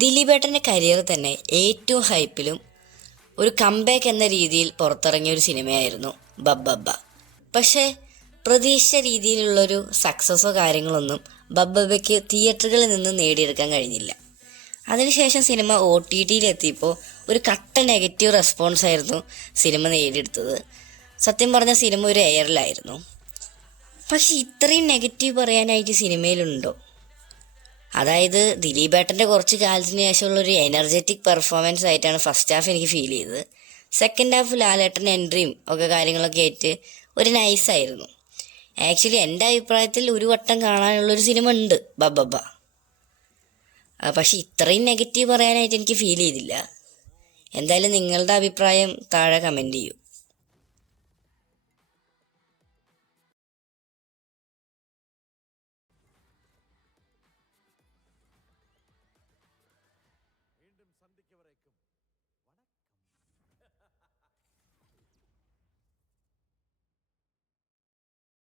ദിലീപേട്ടൻ്റെ career തന്നെ ഏറ്റവും ഹൈപ്പിലും ഒരു കംബാക്ക് എന്ന രീതിയിൽ പുറത്തിറങ്ങിയ ഒരു സിനിമയായിരുന്നു ബബ്ബബ്ബ. പക്ഷേ പ്രതീക്ഷിച്ച രീതിയിലുള്ളൊരു സക്സസ്സോ കാര്യങ്ങളൊന്നും ബബ്ബബ്ബയ്ക്ക് തിയേറ്ററുകളിൽ നിന്ന് നേടിയെടുക്കാൻ കഴിഞ്ഞില്ല. അതിനുശേഷം സിനിമ OTT എത്തിയപ്പോൾ ഒരു കട്ട നെഗറ്റീവ് റെസ്പോൺസ് ആയിരുന്നു സിനിമ നേടിയെടുത്തത്. സത്യം പറഞ്ഞ സിനിമ ഒരു എയറിലായിരുന്നു. പക്ഷെ ഇത്രയും നെഗറ്റീവ് പറയാനായിട്ട് സിനിമയിലുണ്ടോ? അതായത് ദിലീപേട്ടൻ്റെ കുറച്ച് കാലത്തിന് ശേഷമുള്ളൊരു എനർജറ്റിക് പെർഫോമൻസ് ആയിട്ടാണ് ഫസ്റ്റ് ഹാഫ് എനിക്ക് ഫീൽ ചെയ്തത്. സെക്കൻഡ് ഹാഫ് ലാലേട്ടൻ്റെ എൻട്രിയും ഒക്കെ കാര്യങ്ങളൊക്കെ ആയിട്ട് ഒരു നൈസായിരുന്നു. ആക്ച്വലി എൻ്റെ അഭിപ്രായത്തിൽ ഒരു വട്ടം കാണാനുള്ളൊരു സിനിമ ഉണ്ട് ബബ്ബബ്ബ. പക്ഷെ ഇത്രയും നെഗറ്റീവ് പറയാനായിട്ട് എനിക്ക് ഫീൽ ചെയ്തില്ല. എന്തായാലും നിങ്ങളുടെ അഭിപ്രായം താഴെ കമൻറ്റ് ചെയ്യൂ.